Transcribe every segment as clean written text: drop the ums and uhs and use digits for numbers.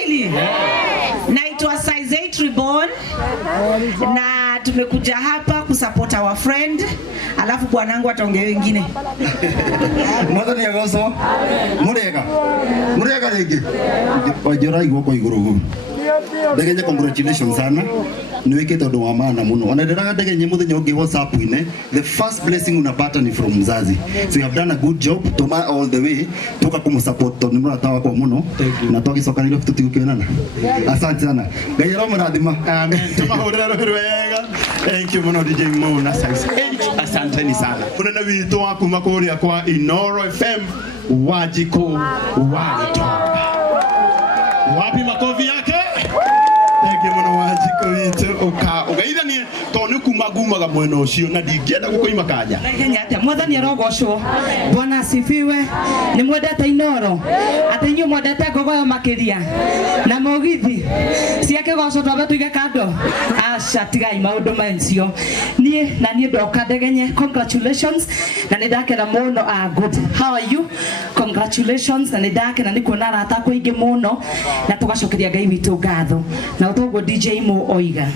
Kiswahili? Naitwa Size 8 Reborn na tumekuja hapa kusupport our friend, alafu bwanangu ataongea wengine. Mwadhani ya gozo? Murega lege. Wajora igoko iguru. Ndege congratulations sana. Niweke todo wa maana muno. Wanaendelea ndege nye muthenya ungi WhatsApp ine. The first blessing unapata ni from mzazi. So you have done a good job to man all the way. Toka kumsupport ni mura tawa kwa muno. Na toki soka nilo fitu tukiona. Asante sana. Ngai roho murathima. Amen. Tumahurira wega. Thank you muno DJ Mo na Size 8. Asante sana. Kuna wito wa kumakoria kwa Inoro FM wajiko walitoka. Wapi makofi yake? Ege muno wajiko wito ugaitha ni tonu kumagumaga mweno ucio na ndingenda gukoima kanya. Naihenya atia mwathani arogocwo. Bwana asifiwe. Ni mwendete Inoro. Atenyu mwendete gogoyo makiria. Na mogithi. Ciake goco twabe tuige kando. Asha tigai maundu mencio. Nie ndoka ndegenye. Congratulations. Na nindakena muno good. How are you? Congratulations. Na nindakena ni kuona rata kuingi muno na tugacokeria Ngai witu ngatho. Na utogo DJ Mo oiga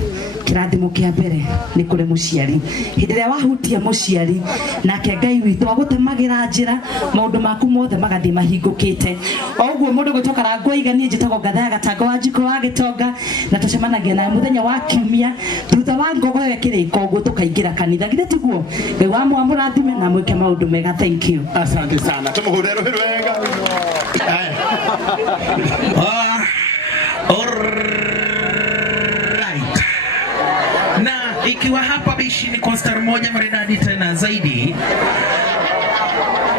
kirathimo kia mbere ni kure muciari. Hindi ria wahutia muciari nake Ngai witu agutemagira njira maundu maku mothe magathie mahingukite. Oguo mundu gutoka rangwa iganie njitagwo Ngathaya Gatanga wa Njiko wa Gitonga na tucemanagia na muthenya wa Kiumia thutha wa ngogo ya kiriko uguo tukaingira kanitha githe tiguo. Ngai wa murathime na mwike maundu mega. Thank you. Asante sana. Tumuhurero wega. Alright. Na ikiwa hapa bishi ni kwa star moja maridadi tena zaidi,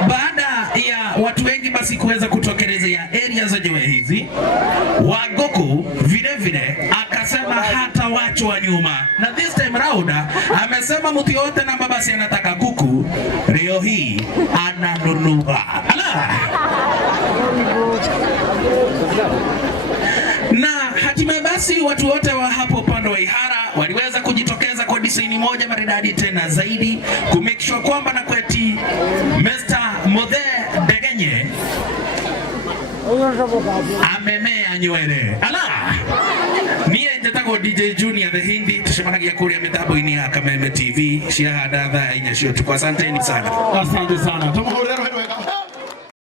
baada ya watu wengi basi kuweza kutokelezea area za jiwe hizi, Wagoku vile akasema hata wacho wa nyuma, na this time round amesema mtu yote na basi anataka kuku leo hii ananunua. Na hatimaye basi watu wote wa hapo upande wa Ihara waliweza kujitokeza kwa design moja maridadi tena zaidi ku make sure kwamba na kweti Mr. Mothe Ndegenye amemea nywele. Niye njetago DJ Junior the Hindi tushemanagia kuria mitambo-ini ya Kameme TV cia hada thaa inya cio tuko. Asanteni sana. Asante sana. Tumuhurero